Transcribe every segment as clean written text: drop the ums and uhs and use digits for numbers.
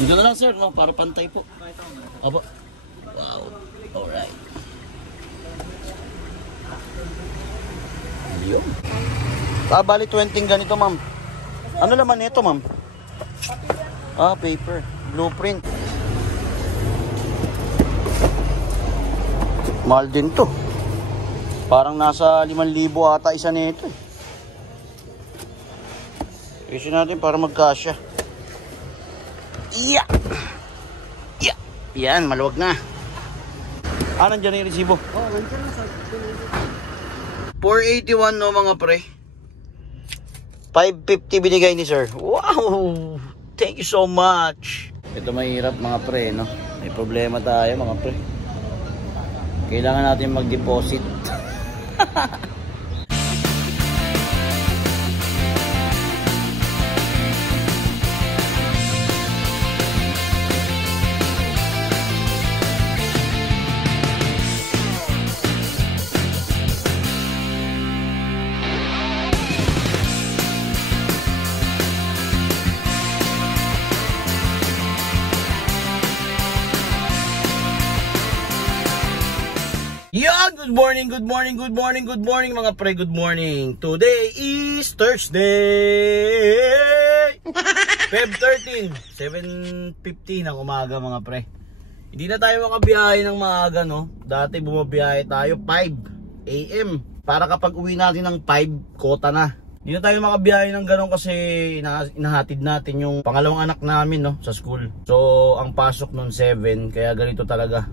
Dito na lang sir, no? Para pantay po. Aba. Wow. Alright. Yun. Bali 20 ganito ma'am. Ano naman nito ma'am? Ah, paper. Blueprint. Mahal din to. Parang nasa 5,000 ata isa nito eh. Isin natin para magkasya. Yeah! Yeah! Yan, maluwag na. Ah, nandiyan yung resibo. Oh, nandiyan na sa 481 no mga pre. 550 binigay ni sir. Wow! Thank you so much. Ito mahirap mga pre, no? May problema tayo mga pre. Kailangan natin mag-deposit. Yan! Good morning, good morning, good morning, good morning mga pre, good morning. Today is Thursday! Feb 13, 7:50 ng umaga mga pre. Hindi na tayo makabiyahe ng maaga, no? Dati bumabiyahe tayo 5 AM. Para kapag uwi natin ng 5, kota na. Hindi na tayo makabiyahe ng ganun kasi inahatid natin yung pangalawang anak namin, no? Sa school. So, ang pasok nun 7, kaya ganito talaga.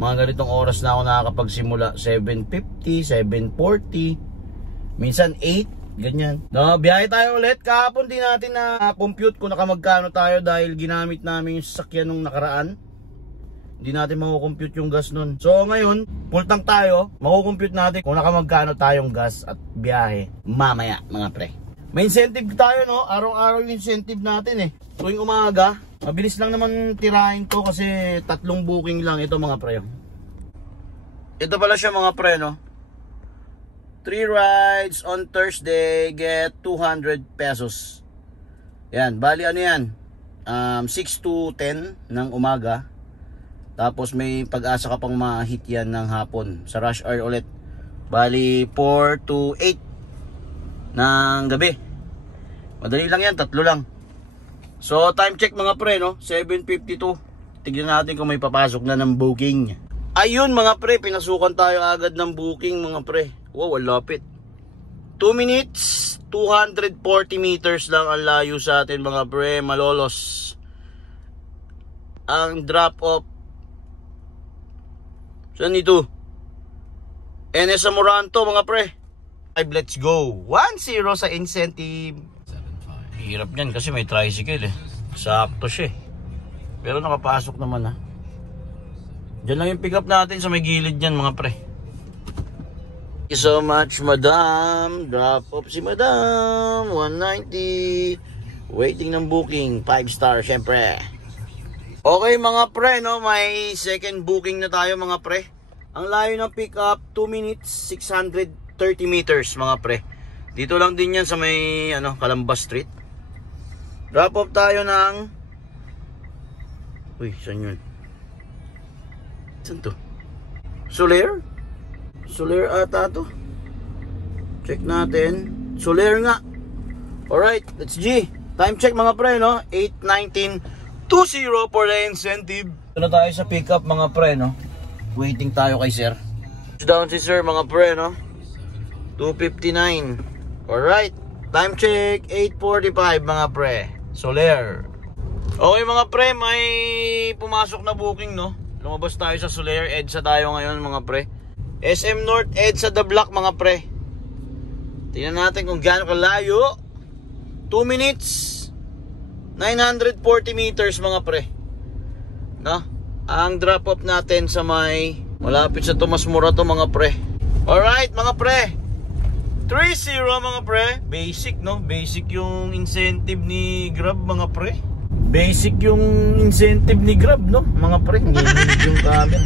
Mga ganitong oras na ako nakakapagsimula. 7:50, 7:40, minsan 8, ganyan. No, biyahe tayo ulit. Kahapon din natin na compute kung nakamagkano tayo dahil ginamit namin yung sasakyan nung nakaraan. Hindi natin makukompute yung gas nun. So ngayon, full tank tayo. Makukompute natin kung nakamagkano tayong gas at biyahe mamaya mga pre. May incentive tayo, no? Araw-araw yung incentive natin eh. Tuwing umaga, mabilis lang naman tirahin to kasi 3 booking lang ito mga pre. Ito pala siya mga pre, no? 3 rides on Thursday, get 200 pesos. Yan, bali ano yan? 6 to 10 ng umaga. Tapos may pag-asa ka pang ma-hit yan ng hapon. Sa rush hour ulit. Bali 4 to 8 ng gabi. Madali lang yan, 3 lang. So time check mga pre, no? 7:52. Tignan natin kung may papasok na ng booking. Ayun mga pre, pinasukan tayo agad ng booking mga pre. Wow, lapit. 2 minutes, 240 meters lang ang layo sa atin mga pre, Malolos. Ang drop off. Saan ito? NS Amoranto mga pre. Let's go. 1-0 sa incentive. Hirap yan kasi may tricycle eh. Sakto siya eh. Pero nakapasok naman ha. Diyan lang yung pick up natin sa may gilid yan mga pre. Thank you so much madam. Drop off si madam. 190. Waiting ng booking. 5 star syempre. Okay mga pre, no? May second booking na tayo mga pre. Ang layo ng pick up 2 minutes 630 meters mga pre. Dito lang din yan sa may Calamba Street. Drop off tayo ng... Uy, saan yun? Saan to? Soler? Soler ata to. Check natin. Soler nga. Alright, let's G. Time check mga pre, no? 8:19:20 for the incentive. Ito na tayo sa pick up mga pre, no? Waiting tayo kay sir. Down si sir mga pre, no? 2:59. Alright. Time check 8:45 mga pre. Soler. Okay mga pre, may pumasok na booking, no? Lumabas tayo sa Soler. EDSA tayo ngayon mga pre. SM North EDSA The Block mga pre. Tingnan natin kung gaano kalayo. 2 minutes 940 meters mga pre. No? Ang drop off natin sa may malapit sa Tomas Morato mga pre. Alright mga pre, 3-0 mga pre. Basic, no? Basic yung incentive ni Grab mga pre. Basic yung incentive ni Grab, no? Mga pre, nginig yung camera.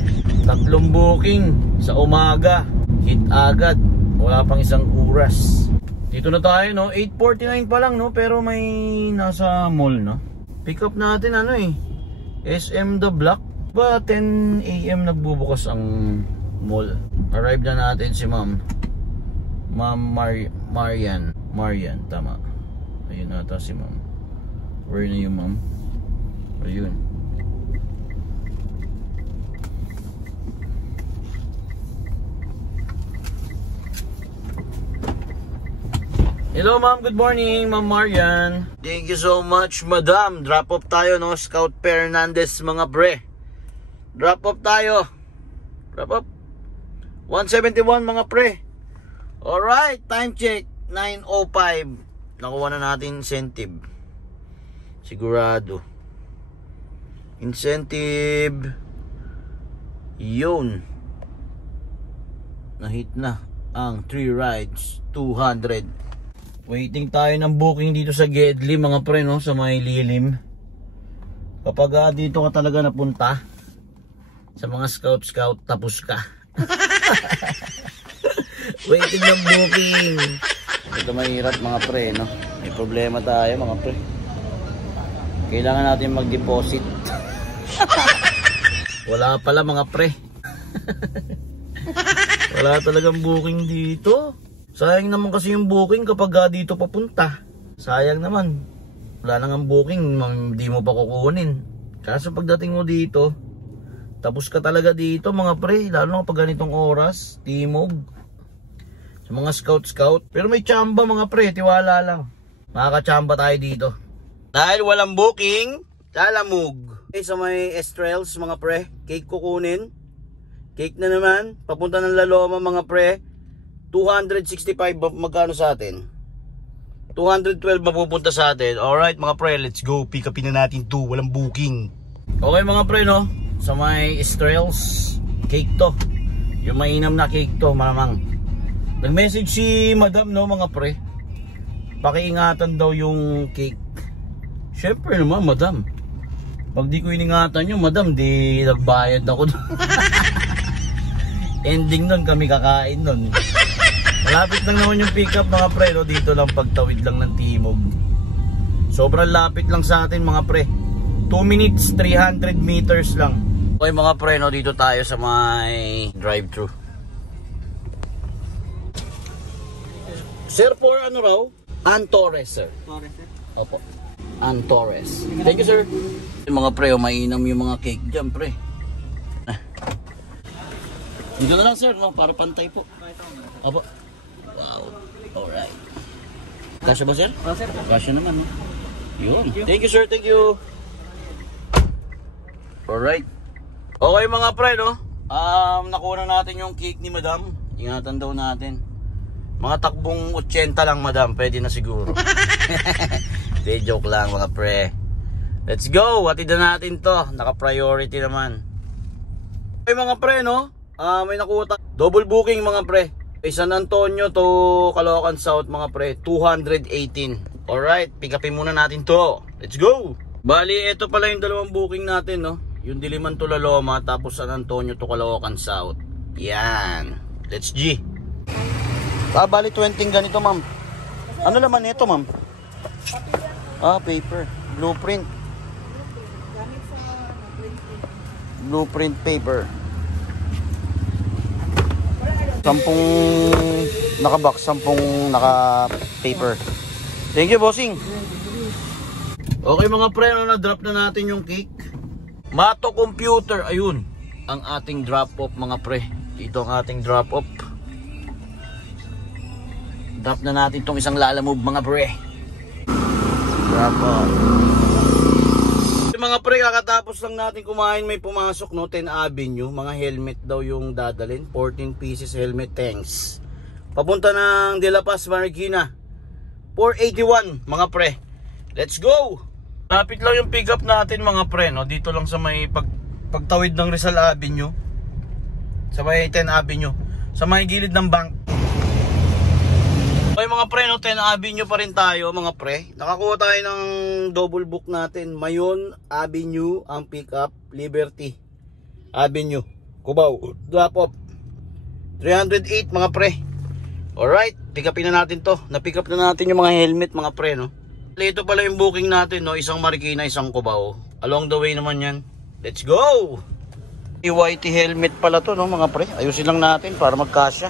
3 booking sa umaga. Hit agad. Wala pang isang oras. Dito na tayo, no? 8:49 pa lang, no? Pero may nasa mall, no? Pick up natin ano eh, SM The Block. Ba 10 AM nagbubukas ang mall. Arrive na natin si Ma'am Marian, tama. Ayun ata si Ma'am. Where na yung Ma'am? Ayun. Hello Ma'am, good morning Ma'am Marian. Thank you so much Madam. Drop off tayo no, Scout Fernandez mga pre. Drop off tayo. Drop off 171 mga pre. Alright, time check 9:05. Nakuha na natin incentive. Sigurado. Incentive. Yun. Nahit na ang 3 rides 200. Waiting tayo ng booking dito sa Gedli mga pre no, sa may lilim. Kapag dito ka talaga napunta sa mga scout tapos ka. Waiting ng booking. Ito mahirap mga pre no. May problema tayo mga pre. Kailangan natin mag-deposit. Wala pala mga pre. Wala talagang booking dito. Sayang naman kasi yung booking kapag dito papunta. Sayang naman. Wala nang ang booking, hindi mo pa kukunin. Kaso pagdating mo dito, tapos ka talaga dito mga pre. Lalo na kapag ganitong oras, timog. Sa mga scout. Pero may tsamba mga pre, tiwala lang. Makakatsamba tayo dito. Dahil walang booking, lalamog. Okay, sa may Estrels mga pre, cake kukunin. Cake na naman, papunta ng Laloma mga pre. 265 magkano sa atin? 212 mapupunta sa atin. Alright mga pre, let's go. Pick upin na natin to, walang booking. Okay mga pre no, sa may Estrels, cake to. Yung mainam na cake to, malamang. Nag-message si Madam no mga pre. Pakiingatan daw yung cake. Syempre naman Madam. Pag di ko iningatan yung Madam, di nagbayad ako. Ending nun kami kakain nun. Lapit lang naman yung pick up mga pre no? Dito lang pagtawid lang ng Timog. Sobrang lapit lang sa atin mga pre. 2 minutes 300 meters lang. Okay mga pre no, dito tayo sa may drive-thru. Sir, for ano raw? Antores sir. Torres sir? Opo, Antores. Thank you sir. Mga pre, mainam yung mga cake dyan pre. Dito na lang sir no, para pantay po. Opo. Wow, alright. Kasya ba sir? Oh, sir. Kasya naman no? Yun. Thank you sir, thank you. Alright. Okay mga pre no, nakuha na natin yung cake ni Madam. Ingatan daw natin. Mga takbong 80 lang Madam, pwede na siguro. Hindi, joke lang mga pre. Let's go, hatid na natin to. Naka-priority naman. Okay mga pre no, may nakuha double booking mga pre. San Antonio to Caloocan South mga pre, 218. Alright, pick upin muna natin to. Let's go. Bali, ito pala yung dalawang booking natin no. Yung Diliman to Laloma, tapos San Antonio to Caloocan South. Yan. Let's G. Bali 20 ganito ma'am. Ano naman ito ma'am? Paper. Blueprint. Blueprint paper. 10 naka-box, 10 naka-paper. Thank you, bossing. Okay mga pre, na-drop na natin yung cake. Mato Computer, ayun. Ang ating drop-off mga pre. Ito ang ating drop-off. Drop na natin itong isang lalamove mga pre. Drop-off. Mga pre, kakatapos lang natin kumain, may pumasok no, 10 Avenue, mga helmet daw yung dadalhin, 14 pieces helmet, thanks. Papunta ng De La Paz, Marikina, 481 mga pre. Let's go. Lapit lang yung pick up natin mga pre no, dito lang sa may pagtawid ng Rizal Avenue, sa may 10 Avenue, sa may gilid ng bank. Okay mga pre no, 10 Avenue pa rin tayo mga pre. Nakakuha tayo ng double book natin. Mayon Avenue ang pick up, Liberty Avenue, Cubao, drop off 308 mga pre. Alright, pick upin na natin to. Na pick up na natin yung mga helmet mga pre no. Ito pala yung booking natin, no? Isang Marikina, isang Cubao. Along the way naman yan. Let's go! EYT helmet pala to, no mga pre? Ayusin lang natin para magkasya.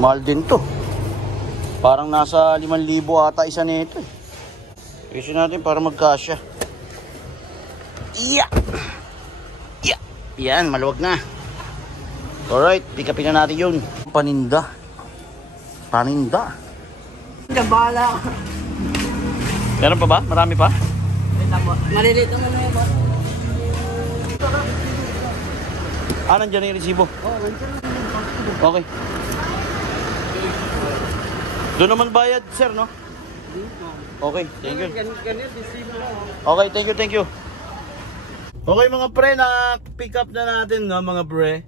Mahal din to. Parang nasa 5,000 ata isa nito eh. Ayusin natin para magkasya. Yeah! Yeah! Yan, maluwag na. Alright, pick upin na natin yun. Paninda. Paninda. Bala. Meron pa ba? Marami pa? Malilito mo na yun, boss. Nandiyan yung resibo. Okay. Doon naman bayad, sir, no? Okay, thank you. Okay, thank you. Okay mga pre, na-pick up na natin, no, mga pre.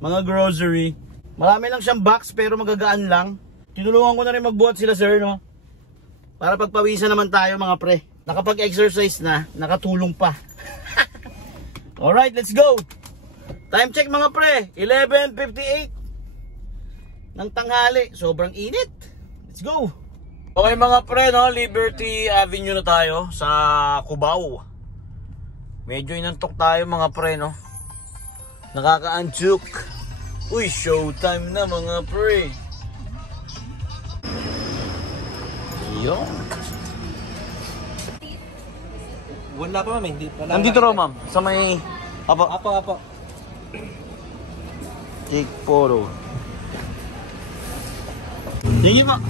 Mga grocery. Marami lang siyang box pero magagaan lang. Tinulungan ko na rin magbuhat sila, sir, no? Para pagpawisan naman tayo, mga pre. Nakapag-exercise na, nakatulong pa. Alright, let's go. Time check, mga pre. 11:58 ng tanghali. Sobrang init. Let's go. Okay, mga pre, no? Liberty Avenue na tayo sa Cubao. Medyo inantok tayo, mga pre, no? Nakaka-anjuk. Uy, showtime na, mga pre. Yun. Wala pa, ma'am. Hindi pa. Nandito raw, ma'am. Sa may... Apo. Take photo. Sige pa.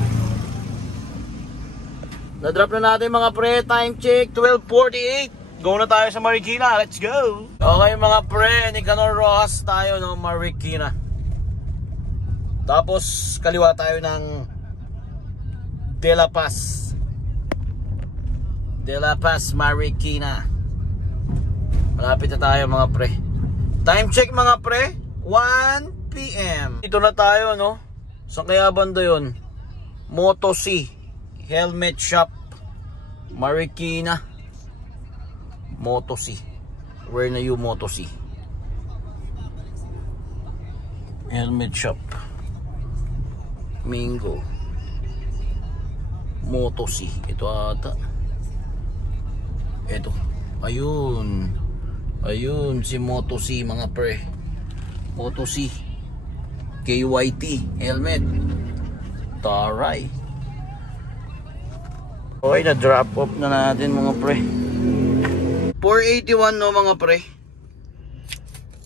Na-drop na natin, mga pre. Time check, 12:48. Go na tayo sa Marikina. Let's go. Okay, mga pre. Nicanor Rojas tayo ng Marikina. Tapos, kaliwa tayo ng De La Paz. De La Paz, Marikina. Malapit na tayo, mga pre. Time check, mga pre. 1 PM. Dito na tayo, no? Sa kaya banda yun? Moto C Helmet Shop, Marikina. Moto C. Where na you, Moto C? Helmet Shop, Mingo, Moto C. Ito ata. Ito. Ayun. Ayun si Moto C, mga pre. Moto C KYT helmet. Taray. Okay, na drop off na natin, mga pre. 481, no, mga pre.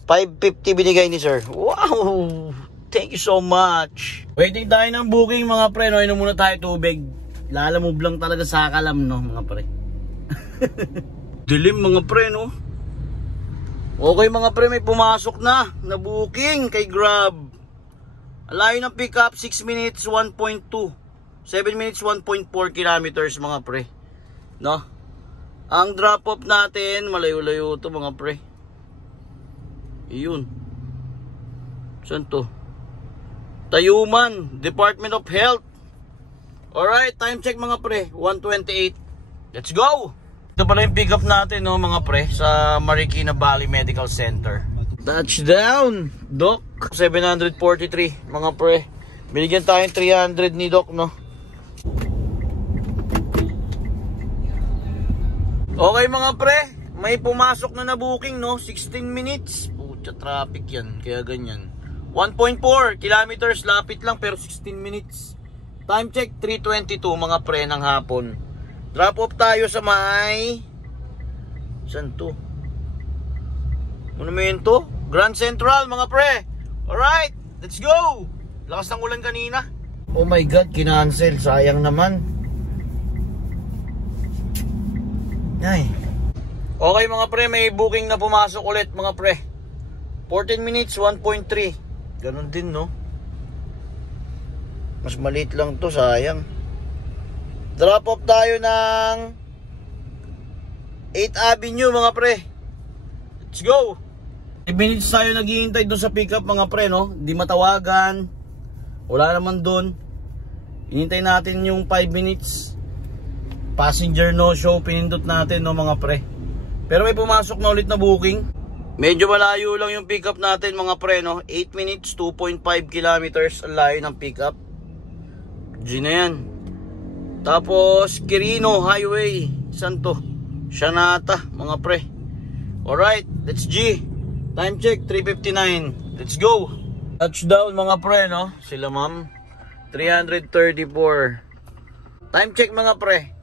550 binigay ni sir. Wow! Thank you so much. Waiting tayo ng booking, mga pre, no? Inom muna tayo tubig. Lalamove lang talaga sa kalam, no, mga pre. Dilim, mga pre, no? Okay, mga pre, may pumasok na booking kay Grab. Alayo ng pick up 6 minutes 1.2, 7 minutes 1.4 kilometers, mga pre, no? Ang drop off natin malayo-layo to, mga pre. Iyon. Saan to? Tayuman, Department of Health. Alright, time check, mga pre, 1:28. Let's go. Ito pala yung pick up natin, no, mga pre, sa Marikina Valley Medical Center. Touchdown, Doc. 743, mga pre. Binigyan tayong 300 ni Doc, no? Okay, mga pre, may pumasok na booking, no? 16 minutes. Pucha, traffic yan, kaya ganyan. 1.4 kilometers, lapit lang pero 16 minutes. Time check, 3:22, mga pre, ng hapon. Drop off tayo sa may... Saan to? Monumento? Grand Central, mga pre. Alright, let's go. Lakas ng ulan kanina. Oh my God, kinancel. Sayang naman. Ay. Okay, mga pre, may booking na pumasok ulit, mga pre. 14 minutes, 1.3. Ganon din, no? Mas maliit lang to, sayang. Drop off tayo ng 8th Avenue, mga pre. Let's go. 5 minutes tayo naghihintay doon sa pickup, mga pre, no? Di matawagan. Wala naman doon. Hinintay natin yung 5 minutes. Passenger no show, pinindot natin, no, mga pre. Pero may pumasok na ulit na booking. Medyo malayo lang yung pickup natin mga pre, no? 8 minutes, 2.5 kilometers ang layo ng pickup. G na yan. Tapos Quirino Highway, saan to? Shanata mga pre. Alright, let's G. Time check 3:59. Let's go. Touchdown mga pre, no? Sila ma'am 334. Time check mga pre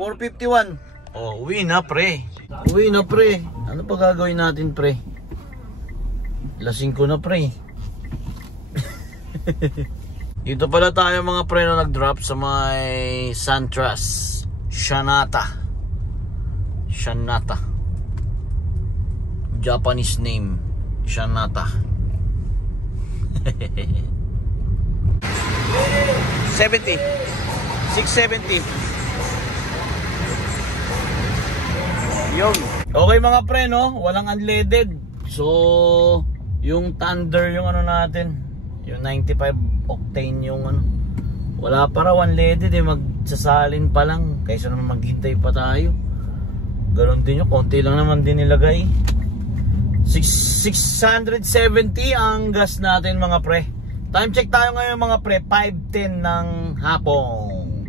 4:51. Oh, uwi na pre. Uwi na pre. Ano pa gagawin natin pre? Lasing ko na pre. Dito pala tayo mga pre na nag-drop sa may Santras Shanata. Shanata, Japanese name Shanata. 70 670. Yung okay mga pre, no? Walang unleaded. So yung Thunder yung ano natin, yung 95 octane yung ano, wala pa raw unleaded eh. Magsasalin pa lang kaysa naman maghintay pa tayo. Ganon din yung konti lang naman din nilagay. 670 ang gas natin mga pre. Time check tayo ngayon mga pre 5:10 ng hapon.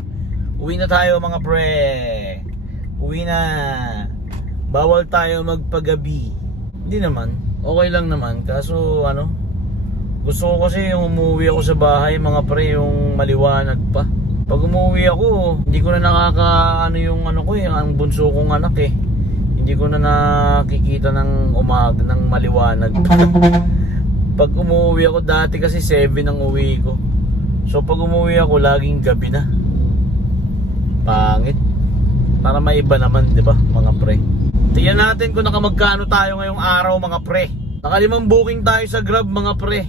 Uwi na tayo mga pre. Uwi na. Bawal tayo magpagabi. Hindi naman, okay lang naman. Kaso ano, gusto ko kasi yung umuwi ako sa bahay mga pre, yung maliwanag pa. Pag umuwi ako, hindi ko na nakakaano yung ano ko eh, ang bunso kong anak eh. Hindi ko na nakikita ng ng maliwanag. Pag umuwi ako dati kasi 7 ang uwi ko. So pag umuwi ako laging gabi na. Pangit. Para maiba naman, 'di ba, mga pre? Tingnan natin kung nakamagkano tayo ngayong araw mga pre. Naka-5 booking tayo sa Grab mga pre.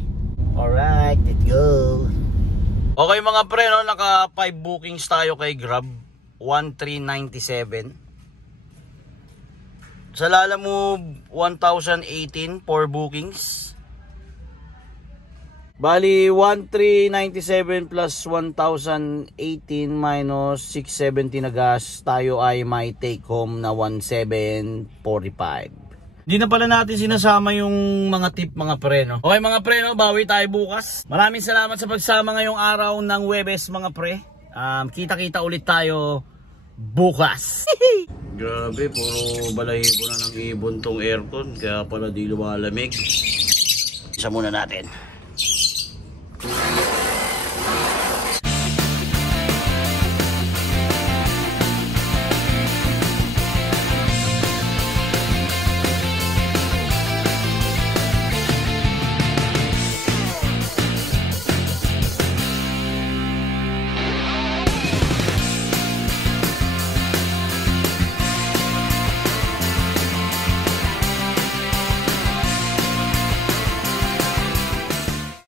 Alright, let's go. Okay mga pre, no? Naka 5 bookings tayo kay Grab. 1,397. Sa Lalamove 1,018 4 bookings. Bali 1,397 plus 1,018 minus 670 na gas, tayo ay may take home na 1,745. Hindi na pala natin sinasama yung mga tip mga pre, no? Okay mga pre, no? Bawi tayo bukas. Maraming salamat sa pagsama ngayong araw ng Huwebes mga pre. Kita-kita ulit tayo bukas. Grabe, puro balahibo na ng ibon tong aircon, kaya pala di lumalamig. Isa muna natin.